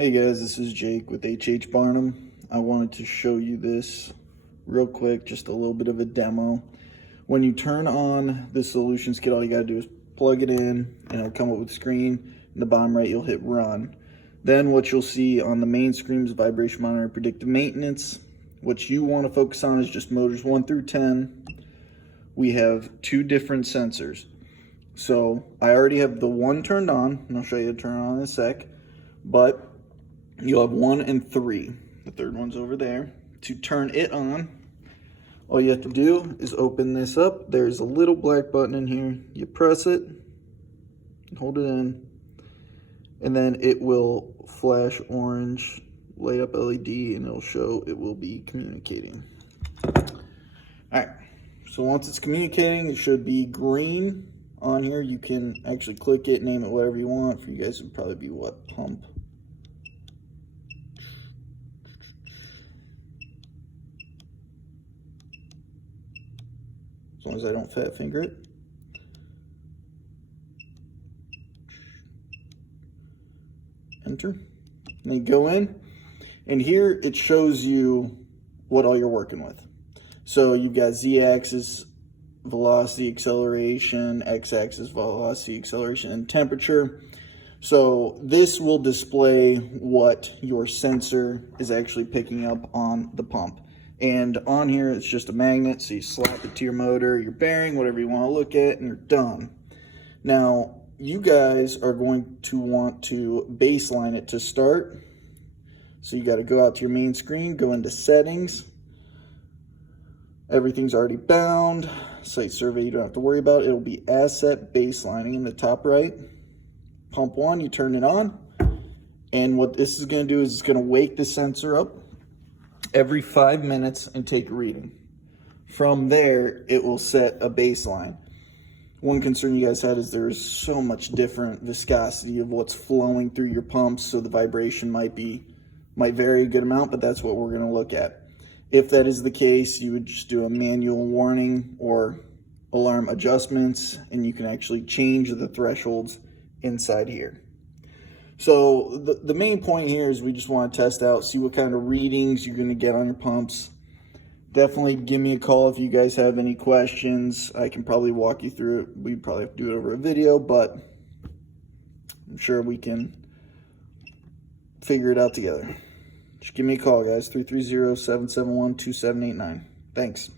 Hey guys, this is Jake with H.H. Barnum. I wanted to show you this real quick, just a little bit of a demo. When you turn on the Solutions Kit, all you gotta do is plug it in and it'll come up with a screen. In the bottom right, you'll hit run. Then what you'll see on the main screen is vibration monitor and predictive maintenance. What you wanna focus on is just motors 1 through 10. We have two different sensors. So I already have the one turned on, and I'll show you how to turn it on in a sec, but you'll have 1 and 3. The third one's over there. To turn it on, all you have to do is open this up. There's a little black button in here. You press it, hold it in, and then it will flash orange, light up LED, and it'll show it will be communicating. All right, so once it's communicating, it should be green on here. You can actually click it, name it whatever you want. For you guys, it would probably be what? Pump. As long as I don't fat finger it. Enter. And then go in. And here it shows you what all you're working with. So you've got Z-axis velocity, acceleration, X-axis velocity, acceleration, and temperature. So this will display what your sensor is actually picking up on the pump. And on here, it's just a magnet, so you slap it to your motor, your bearing, whatever you want to look at, and you're done. Now, you guys are going to want to baseline it to start. So you got to go out to your main screen, go into settings. Everything's already bound. Site survey you don't have to worry about. It'll be asset baselining in the top right. Pump 1, you turn it on. And what this is going to do is it's going to wake the sensor up every 5 minutes and take a reading. From there, it will set a baseline. One concern you guys had is there's so much different viscosity of what's flowing through your pumps, so the vibration might vary a good amount, but that's what we're going to look at. If that is the case, you would just do a manual warning or alarm adjustments, and you can actually change the thresholds inside here. So the main point here is we just want to test out, see what kind of readings you're going to get on your pumps. Definitely give me a call if you guys have any questions. I can probably walk you through it. We'd probably have to do it over a video, but I'm sure we can figure it out together. Just give me a call, guys, 330-771-2789. Thanks.